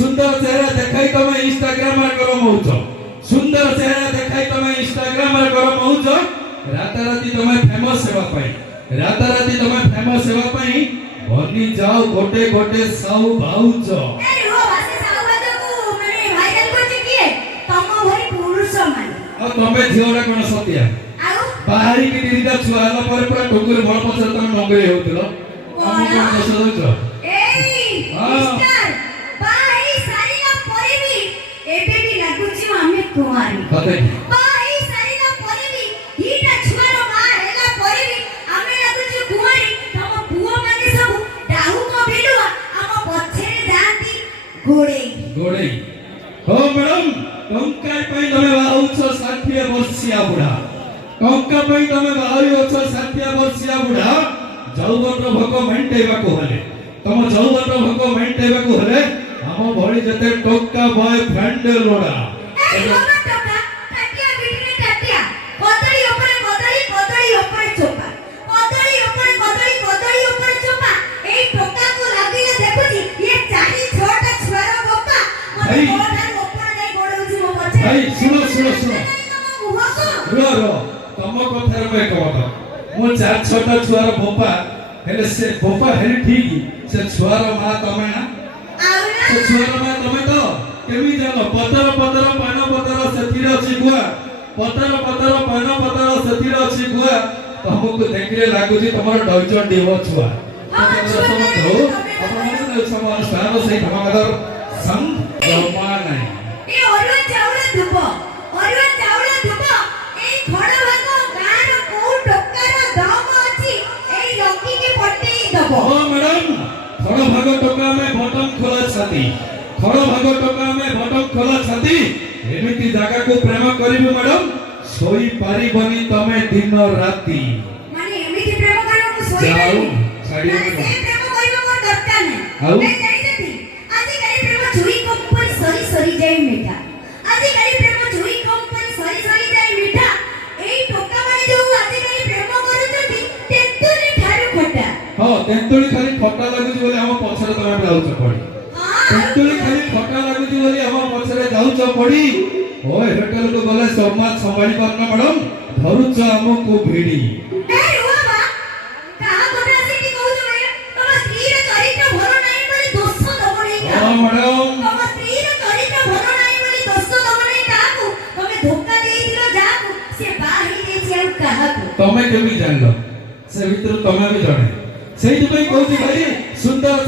सुंदर चेहरा देखाई तमे इंस्टाग्राम रे गरम होउछो सुंदर चेहरा देखाई तमे इंस्टाग्राम रे गरम होउछो राताराती तमे फेमस हेबा पई राताराती तमे फेमस हेबा पई बनी जाओ गोटे गोटे साउ भाउछो अरे हो भाषे साउ भाउछो को माने भाइरल करछ किए तम भई पुरुष माने आ तमे झियोरा कोन सतिया आउ बाहरी की दिदा छुआ हला पर पूरा टोकुर बळ पछर तमे नंगरे होतलो हम कोन दस दोछो एई मिस्टर बाई सारीला परिबी एबे भी लागुची हमें कुमारी कते बाई सारीला परिबी ईटा छुआर मा हेला परिबी हमें लागुची कुमारी तम पुओ माने सब डाहु को बेलुआ हम पछरे जाती गोड़े गोड़े हो मैडम टंका पई तमे बाहुछो 60 वर्षिया बुढा टंका पई तमे बाहुछो 60 वर्षिया बुढा जौवनर भोग मेंटेबाको हले तम जौवनर भोग मेंटेबाको हले हम भଳି जते टोका बॉयफ्रेंड लोडा ए लोका टोका टाटिया बिटने टाटिया कदली ऊपर चोपा कदली ऊपर चोपा ए टोका को लागिले देखुची ये चाही छोटा छुआर बोपा मते गोडार ऊपर नै गोडउची मो पछे भाई सुनो रो तम कथार में कहत मो चार छोटा छुआर बोपा हेले से बोपा हेले ठीक से छुआर मां तमे ना से छुआर मां तमे तो केमी जानो पतर पान पतर सेथिरे अछि गुआ पतर पान पतर सेथिरे अछि गुआ तमको देखिले लागुची तमर डॉइचर देव छुआ अपन समान स्थान से धमाकेदार संग जमा नहीं ए अरुण चावला दुब ए खड़ भागो गार को टोकार दम अछि ए लकी के पट्टी दबो हां मैडम खड़ भाग टोका में बटन खोला छाती खड़ भाग टोका में बटन खोला छाती एमिति जागा को प्रेम करिबो मैडम सोई पारिबनी तमे दिन राती माने एमिति प्रेम करिबो को सोई जाऊ साड़ी में प्रेम करिबो को दरकार नै आउ नै जानिछथि आजि काली प्रेम चुई कंपनी सरी जाय मिठा आजि काली प्रेम चुई कंपनी सरी जाय मिठा एई टोका माने जो आजि काली प्रेम करूछथि तेतुली ठारू खटा हां तेंतुली खाली खट्टा लागुची बोले हम पछरे तमे जाउछ पड़ी तेंतुली खाली खट्टा लागुची बोले हम पछरे जाउछ पड़ी ओए होटल को गले समाज संभाली पारना मैडम धरुछ हमको भिड़ी ए रुवा कहा कोठा सिटी कहू रे तम स्त्री रे चरित्र भरो नाही बोली दोष दबो नाही हां मैडम तम स्त्री रे चरित्र भरो नाही बोली दोष दबो नाही काकू तमे धोखा देइदिलो जाकू से बाही देछि आ काहाकू तमे केमी जानलो से भीतर तमे भी जाने सेहि पई कहू भाई सुंदर